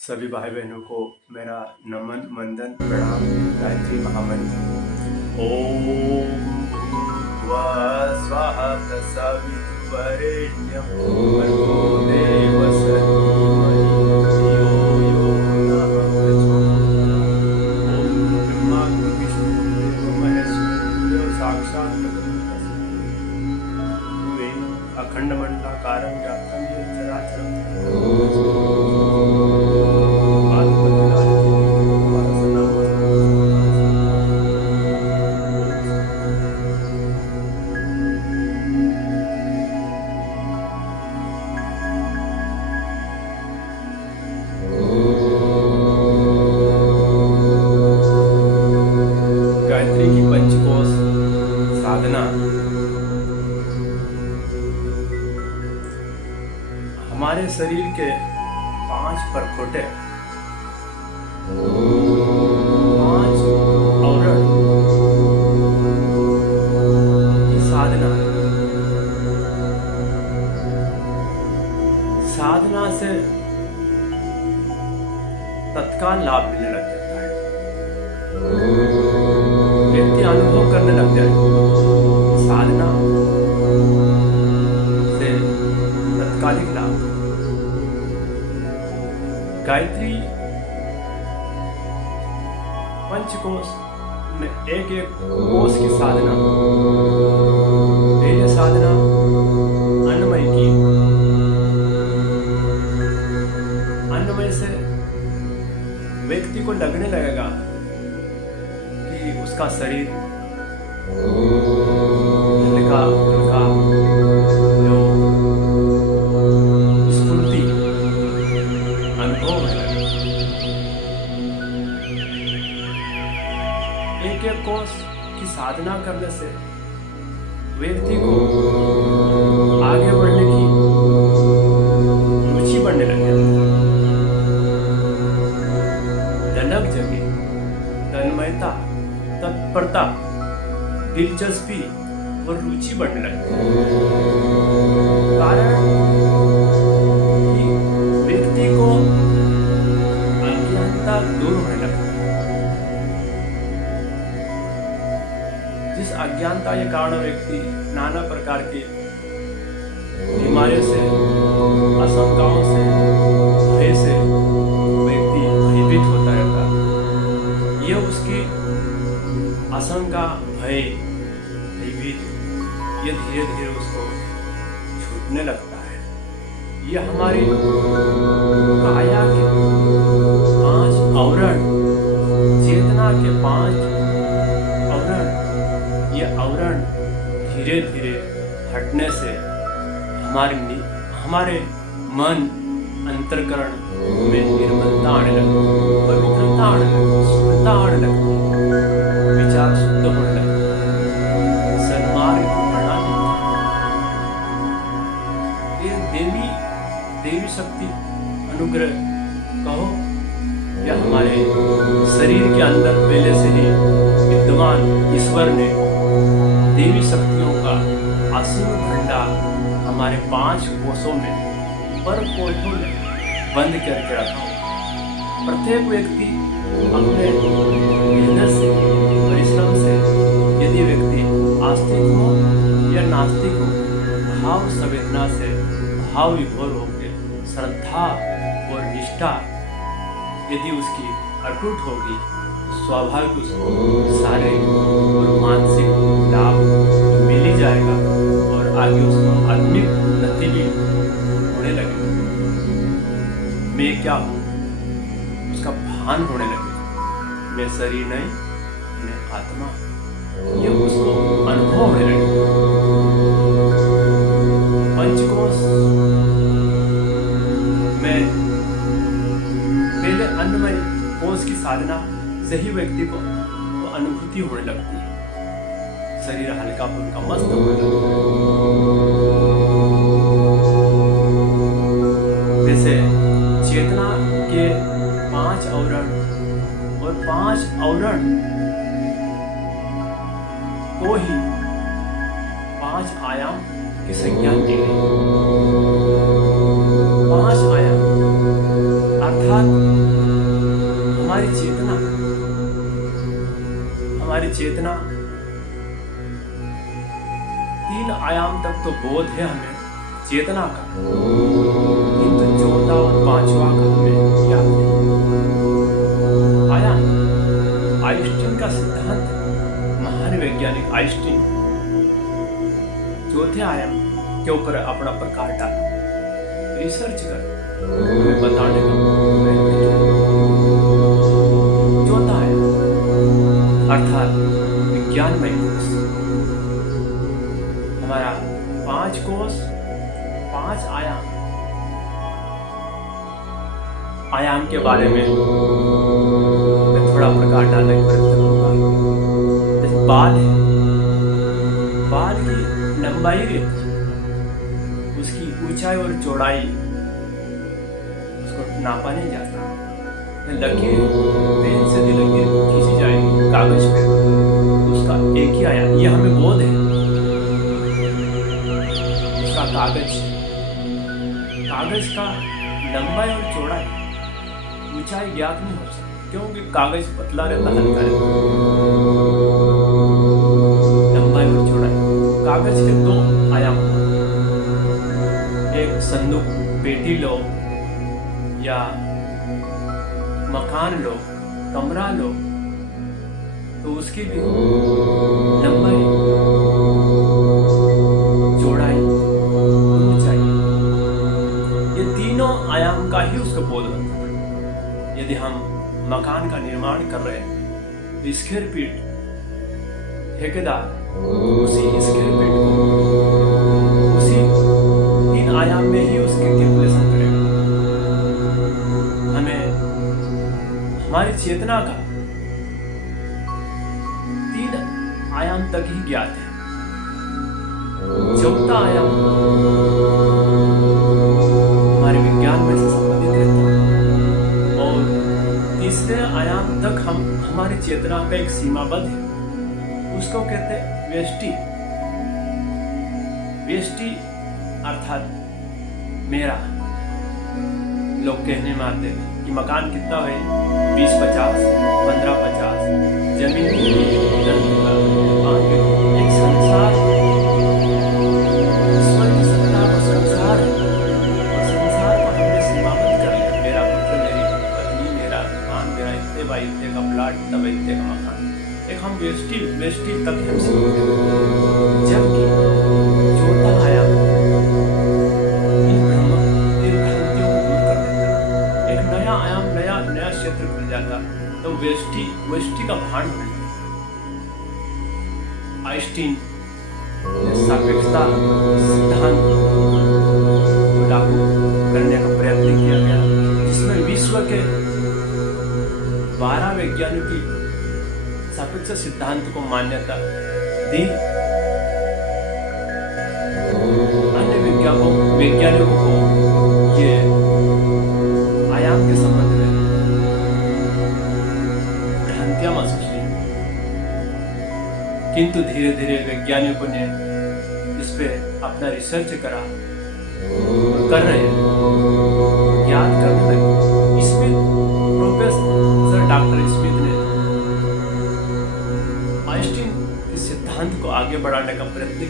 सभी भाई बहनों को मेरा नमन वंदन प्रणाम। गायत्री महामंत्र ओम स्वाहा सवितुर्वरेण्यं भर्गो देवस्य धीमहि धियो यो नः प्रचोदयात्। ओम ब्रह्मा विष्णु देवो महेश्वरो साक्षात् परब्रह्म अखंडमंडलाकारं व्याप्तं येन चराचरं गायत्री की पंचकोश साधना हमारे शरीर के 5 परखोटे 5 आवरण की साधना से तत्काल लाभ मिलने लग जाता है। व्यक्ति अनुभव करने लग जाए साधना से तत्कालिक लाभ। गायत्री पंचकोश में एक कोश की साधना, पहले साधना अन्नमय की। अन्नमय से व्यक्ति को लगने लगेगा कि उसका शरीर हल्का हल्का जो स्फूर्ति अनुभव होने लगे। एक कोश की साधना करने से व्यक्ति को आगे बढ़ने की रुचि बढ़ने लग जाती है। जनक जगे तन्मयता, तत्परता, दिलचस्पी और रुचि बढ़ने लगती है। कारण कि व्यक्ति को अज्ञानता दूर होने लगती है। जिस अज्ञानता के कारण व्यक्ति नाना प्रकार की बीमारियों से, आशंकाओं से, भय से व्यक्ति भयभीत होता रहता है। यह उसकी आशंका, भय, भयभीत ये धीरे धीरे उसको छूटने लगता है। यह हमारी काया के 5 आवरण, चेतना के 5 आवरण, ये आवरण धीरे धीरे हटने से हमारे मन अंतर्करण में निर्मलता आने लगती है, पवित्रता आने लगती है, शुद्धता आने लगती है, विचार शुद्ध होने लगते हैं, सन्मार्ग की प्रणाली। ये देवी शक्ति अनुग्रह कहो या हमारे शरीर के अंदर पहले से ही विद्यमान ईश्वर ने देवी शक्तियों का असीम भंडार हमारे 5 कोशों में पर कोठों में बंद करके रखा हो। प्रत्येक व्यक्ति अपने मेहनत से, परिश्रम से, यदि व्यक्ति आस्तिक हो या नास्तिक हो, भाव संवेदना से भाव विभोर होकर श्रद्धा और निष्ठा यदि उसकी अटूट होगी तो स्वाभाविक उसको शारीरिक और मानसिक लाभ मिल ही जाएगा और आगे उसको आत्मिक उन्नति भी होने लगेगी। मैं क्या हूँ उसका भान होने लगेगा। मैं शरीर नहीं, मैं आत्मा, ये उसको अनुभव होने लगेगा। पंचकोश में पहले अन्नमय कोश की साधना से ही व्यक्ति को अनुभूति होने लगती है। शरीर हल्का फुल्का मस्त होने लगता है। जैसे चेतना के 5 आवरण और 5 आवरण को ही 5 आयाम की संज्ञा दी गई। 5 आयाम अर्थात हमारी चेतना 3 आयाम तक तो बोध है हमें चेतना का, किंतु 4था और 5वां का हमें याद नहीं। आयाम आइंस्टीन का सिद्धांत, महान वैज्ञानिक आइंस्टीन 4थे आयाम के ऊपर अपना प्रकाश डाला, रिसर्च कर हमें बताने का प्रयत्न किया। 4था आयाम अर्थात विज्ञानमय कोश, हमारा 5 कोश 5 आयाम के बारे में मैं थोड़ा प्रकाश डालने का प्रयत्न करूंगा। जैसे बाल है, बाल की लंबाई रहती, उसकी ऊंचाई और चौड़ाई उसको नापा नहीं जाता। लकीर पेन से भी लकीर खींची जाएगी कागज पे, उसका एक ही आयाम, ये हमें बोध है। उसका कागज का लंबाई और चौड़ाई ऊंचाई ज्ञात नहीं हो सकती, क्योंकि कागज पतला रहता, हल्का रहता। लंबाई और चौड़ाई कागज के 2 आयाम, एक संदूक पेटी लो या मकान लो, कमरा लो, तो उसकी भी लंबाई चौड़ाई ऊंचाई, ये तीनों आयाम का ही उसको बोध होता है। यदि हम मकान का निर्माण कर रहे हैं तो स्क्वायर फीट ठेकेदार उसी स्क्वायर फीट को उसी 3 आयाम में ही उसके कैलकुलेशन करेगा। हमें हमारी चेतना का 3 आयाम तक ही ज्ञात है। 4था आयाम हमारे विज्ञान में से संबंधित रहता है, और 3रे आयाम तक हमारी चेतना का एक सीमाबद्ध है, उसको कहते हैं व्यष्टि अर्थात मेरा। लोग कहने में आते हैं कि मकान कितना है, 20-50, 15-50, जमीन एक संसार, ईश्वर की सत्ता का संसार है, और संसार को हमने सीमाबद्ध कर लिया। मेरा पुत्र, मेरी पत्नी, मेरा मकान, मेरा इतने बाई इतने का प्लाट, तब इतने का मकान, एक हम व्यष्टि तक हम सीमित हैं। जबकि 4था आयाम इन भ्रांतियों को दूर कर देता है, एक नया आयाम, नया क्षेत्र खुल जाता, तो व्यष्टि का भान बन जाता। आइंस्टीन ने सापेक्षता सिद्धांत को लागू करने का प्रयत्न किया गया, जिसमें विश्व के 12 वैज्ञानिकों की सापेक्ष सिद्धांत को मान्यता दी। अन्य वैज्ञानिकों को ये आयाम के संबंध में भ्रांतियां महसूस हुई, किंतु धीरे धीरे वैज्ञानिकों ने इस पे अपना रिसर्च करा, कर रहे हैं, याद करने लगे। प्रोफेसर डॉक्टर स्मिथ ने आइंस्टीन के सिद्धांत को आगे बढ़ाने का प्रयत्न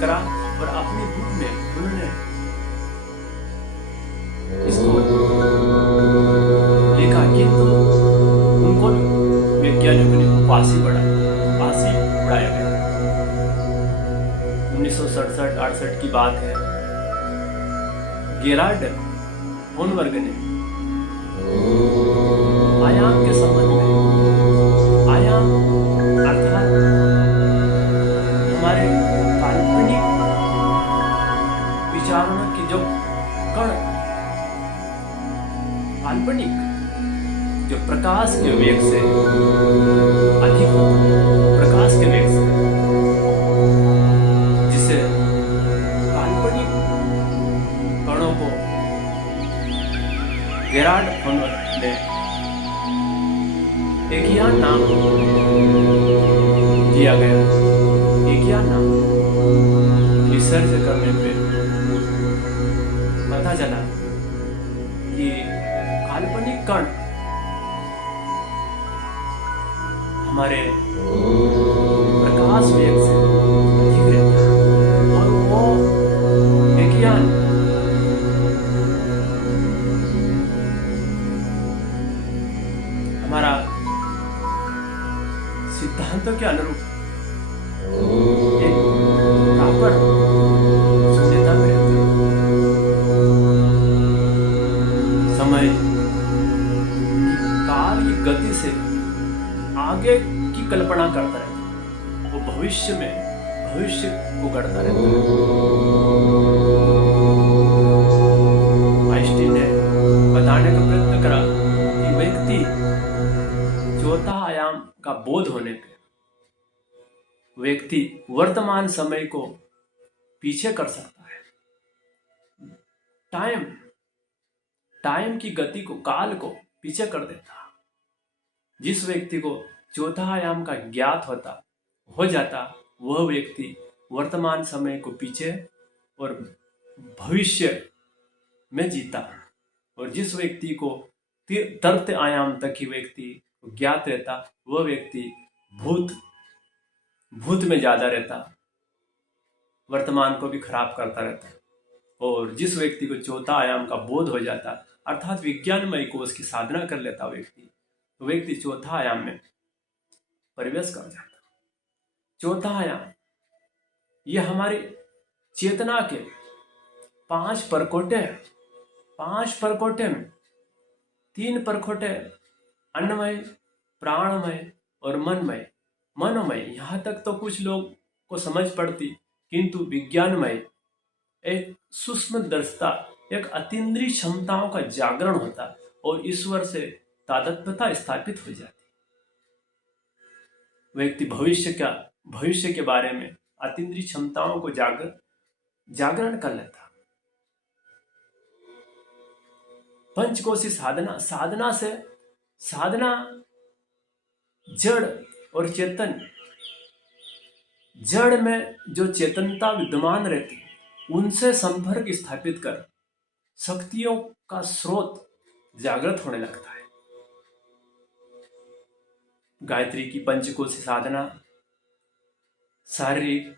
करा, और अपनी बुक में उन्होंने इसको लिखा, किंतु उनको वैज्ञानिकों ने फांसी उड़ाया गया। 1967-68 की बात है। गेराल्ड होनवर्ग ने आयाम के संबंध में, आयाम अर्थात हमारे काल्पनिक विचारों की जो कण, काल्पनिक जो प्रकाश के वेग से अधिक होता है, प्रकाश के वेग से, जिसे काल्पनिक कणों को गेराल्ड होनवर्ग ने एकियान नाम दिया गया। एकियान नाम रिसर्च करने पे पता चला कि काल्पनिक कण हमारे प्रकाश वेग से अधिक रहता है और वो विज्ञान हमारा सिद्धांतों के अनुरूप एक प्रॉपर शून्यता में रहता है। समय काल की गति से आगे की कल्पना करता रहता है, वो भविष्य को गढ़ता रहता है। आइंस्टीन ने बताने का प्रयत्न करा कि व्यक्ति चौथा आयाम का बोध होने पे व्यक्ति वर्तमान समय को पीछे कर सकता है। टाइम की गति को, काल को पीछे कर देता। जिस व्यक्ति को चौथा आयाम का ज्ञात हो जाता, वह व्यक्ति वर्तमान समय को पीछे और भविष्य में जीता। और जिस व्यक्ति को तृतीय आयाम तक ही व्यक्ति ज्ञात रहता, वह व्यक्ति भूत में ज्यादा रहता, वर्तमान को भी खराब करता रहता। और जिस व्यक्ति को चौथा आयाम का बोध हो जाता, अर्थात विज्ञानमय कोश की साधना कर लेता व्यक्ति चौथा आयाम में प्रवेश कर जाता। चौथा आयाम यह हमारी चेतना के 5 परकोटे में 3 परकोटे अन्नमय, प्राणमय और मनोमय। यहाँ तक तो कुछ लोग को समझ पड़ती, किंतु विज्ञानमय एक सूक्ष्म दर्शिता, एक अतीन्द्रिय क्षमताओं का जागरण होता और ईश्वर से तादात्म्यता स्थापित हो जाती। व्यक्ति भविष्य के बारे में अतीन्द्रिय क्षमताओं को जागरण कर लेता। पंचकोशी साधना जड़ और चेतन, जड़ में जो चेतनता विद्यमान रहती उनसे संपर्क स्थापित कर शक्तियों का स्रोत जागृत होने लगता है। गायत्री की पंचकोशी साधना शारीरिक,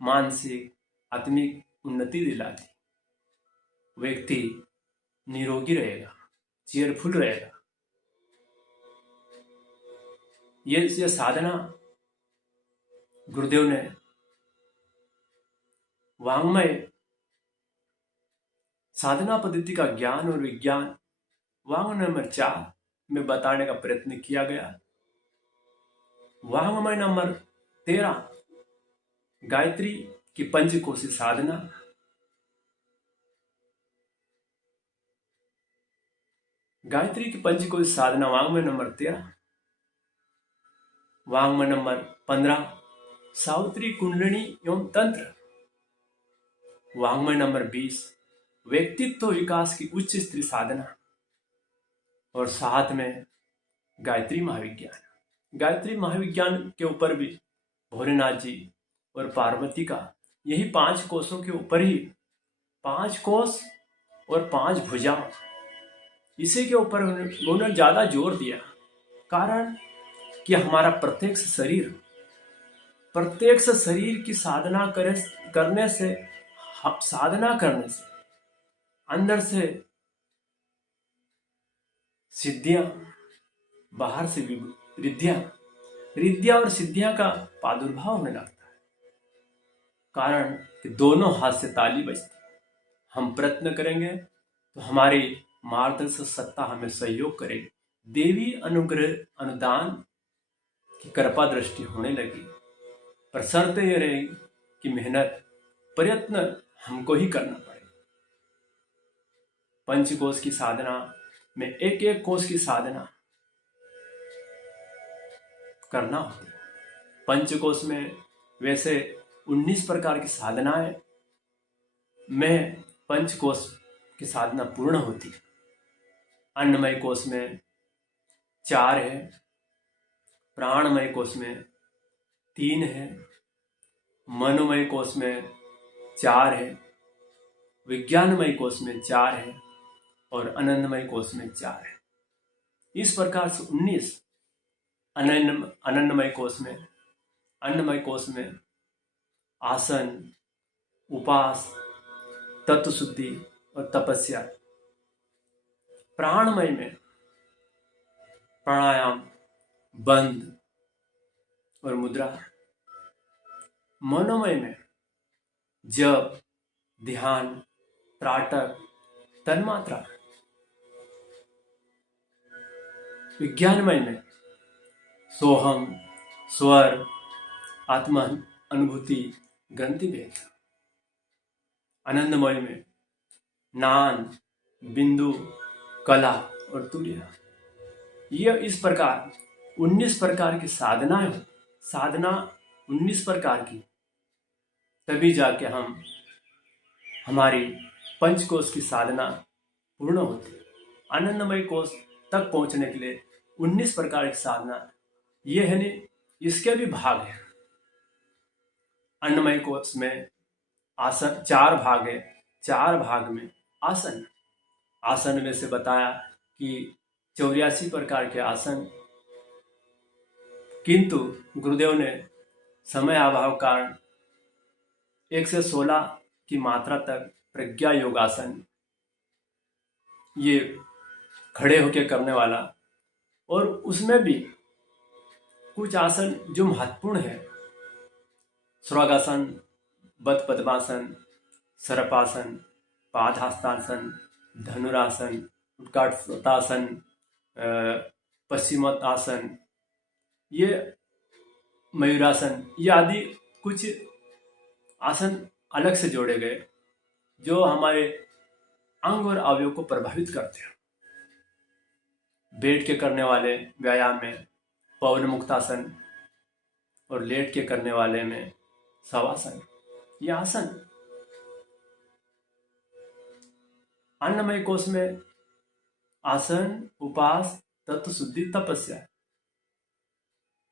मानसिक, आत्मिक उन्नति दिलाती। व्यक्ति निरोगी रहेगा, चेयरफुल रहेगा। ये साधना गुरुदेव ने वांग्मय साधना पद्धति का ज्ञान और विज्ञान वांग नंबर 4 में बताने का प्रयत्न किया गया। वांग्मय नंबर 13 गायत्री की पंचकोशी साधना। गायत्री की पंचकोशी साधना वांग्मय नंबर 13। वांग्मय नंबर 15 सावित्री कुंडलिनी एवं तंत्र। वांग्मय नंबर 20 व्यक्तित्व विकास की उच्च स्त्री साधना। और साथ में गायत्री महाविज्ञान। गायत्री महाविज्ञान के ऊपर भी भोलेनाथ जी और पार्वती का यही 5 कोषों के ऊपर ही 5 कोष और 5 भुजा, इसी के ऊपर उन्होंने ज्यादा जोर दिया। कारण कि हमारा प्रत्यक्ष शरीर की करने से अंदर से सिद्धियां, बाहर से रिद्धियां और सिद्धियां का प्रादुर्भाव होने लगता है। कारण कि दोनों हाथ से ताली बजती। हम प्रयत्न करेंगे तो हमारी मार्गदर्शक सत्ता हमें सहयोग करेगी। देवी अनुग्रह अनुदान की कृपा दृष्टि होने लगी। पर शर्त यह रहेगी कि मेहनत प्रयत्न हमको ही करना पड़ेगा। पंचकोश की साधना में एक कोश की साधना करना होती है। पंचकोश में वैसे 19 प्रकार की साधनाएं में पंचकोश की साधना पूर्ण होती है। अन्नमय कोश में 4 है, प्राणमय कोश में 3 है, मनोमय कोश में 4 है, विज्ञानमय कोश में 4 है और आनंदमय कोश में 4 है। इस प्रकार से 19 अन्नमय कोश में, अन्नमय कोश में आसन, उपास, तत्व शुद्धि और तपस्या। प्राणमय में प्राणायाम, बंध और मुद्रा। मनोमय में जप, ध्यान, त्राटक, तन्मात्रा। विज्ञानमय में सोहम, स्वर, आत्मा अनुभूति, ग्रंथि भेद। आनंदमय में नान, बिंदु, कला और तुल्य। यह इस प्रकार 19 प्रकार की साधनाएं हो, साधना 19 प्रकार की, तभी जाके हमारी पंचकोश की साधना पूर्ण होती। आनंदमय कोश तक पहुंचने के लिए 19 प्रकार की साधना, ये है नहीं, इसके भी भाग है। अन्नमय कोश में आसन 4 भाग है, 4 भाग में आसन। आसन में से बताया कि 84 प्रकार के आसन, किंतु गुरुदेव ने समय अभाव कारण 1 से 16 की मात्रा तक प्रज्ञा योगासन, ये खड़े होकर करने वाला, और उसमें भी कुछ आसन जो महत्वपूर्ण है, स्वर्गासन, बद्ध पद्मासन, सर्पासन, पादहस्तासन, धनुरासन, उत्काटासन, पश्चिमोत्तासन, ये मयूरासन, ये आदि कुछ आसन अलग से जोड़े गए जो हमारे अंग और अवयव को प्रभावित करते हैं। बैठ के करने वाले व्यायाम में पवन मुक्तासन और लेट के करने वाले में शवासन। ये आसन अन्नमय कोश में आसन, उपास, तत्व शुद्धि, तपस्या।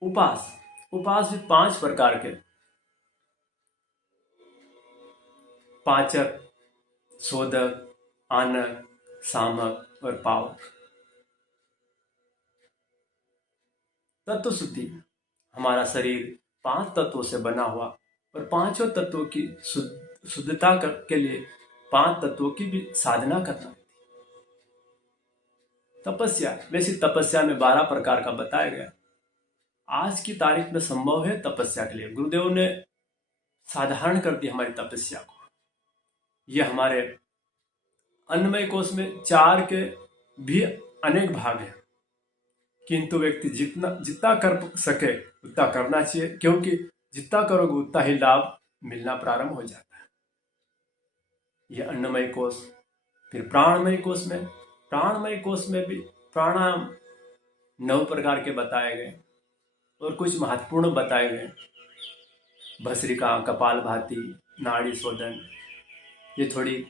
उपास भी 5 प्रकार के, पाचक, शोधक, आनक, सामक और पावक। तत्व शुद्धि, हमारा शरीर 5 तत्वों से बना हुआ, और 5 तत्वों की शुद्धता के लिए 5 तत्वों की भी साधना करना। तपस्या, वैसे तपस्या में 12 प्रकार का बताया गया। आज की तारीख में संभव है तपस्या के लिए, गुरुदेव ने साधारण कर दी हमारी तपस्या को। यह हमारे अन्नमय कोश में 4 के भी अनेक भाग हैं, किंतु व्यक्ति जितना कर सके उतना करना चाहिए, क्योंकि जितना करोगे उतना ही लाभ मिलना प्रारंभ हो जाता है। यह अन्नमय कोश। फिर प्राणमय कोश में भी प्राणायाम 9 प्रकार के बताए गए, और कुछ महत्वपूर्ण बताए गए। भस्त्रिका, कपालभाति, नाड़ी शोधन, ये थोड़ी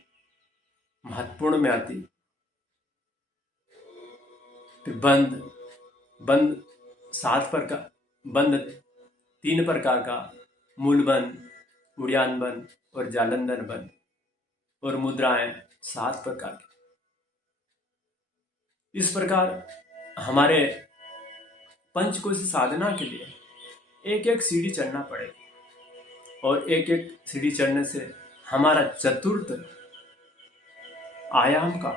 महत्वपूर्ण में आती। फिर बंद 7 प्रकार, बंद 3 प्रकार का, मूल बंद, उड़ियान बंद और जालंधर बंद, और मुद्राएं 7 प्रकार की। इस प्रकार हमारे पंचकोशी साधना के लिए एक एक सीढ़ी चढ़ना पड़ेगी, और एक एक सीढ़ी चढ़ने से हमारा चतुर्थ आयाम का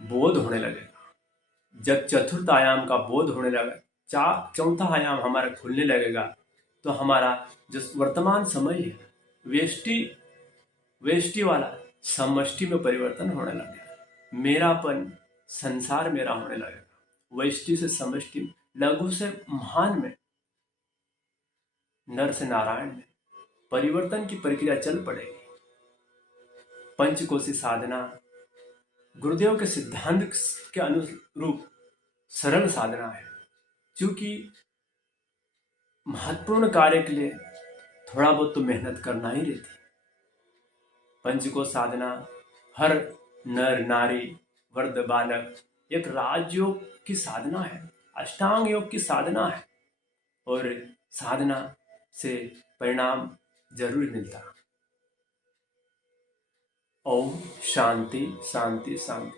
बोध होने लगेगा। जब चतुर्थ आयाम का बोध होने लगेगा, चौथा आयाम हमारा खुलने लगेगा, तो हमारा जो वर्तमान समय है वेष्टि वाला समष्टि में परिवर्तन होने लगेगा। मेरापन, संसार मेरा होने लगेगा। वेष्टि से समष्टि, लघु से महान में, नर से नारायण में परिवर्तन की प्रक्रिया चल पड़ेगी। पंचकोशी साधना गुरुदेव के सिद्धांत के अनुरूप सरल साधना है, क्योंकि महत्वपूर्ण कार्य के लिए थोड़ा बहुत तो मेहनत करना ही रहती। पंचकोश साधना हर नर नारी, वृद्ध, बालक एक राजयोग की साधना है, अष्टांग योग की साधना है, और साधना से परिणाम जरूर मिलता। ओम शांति शांति शांति।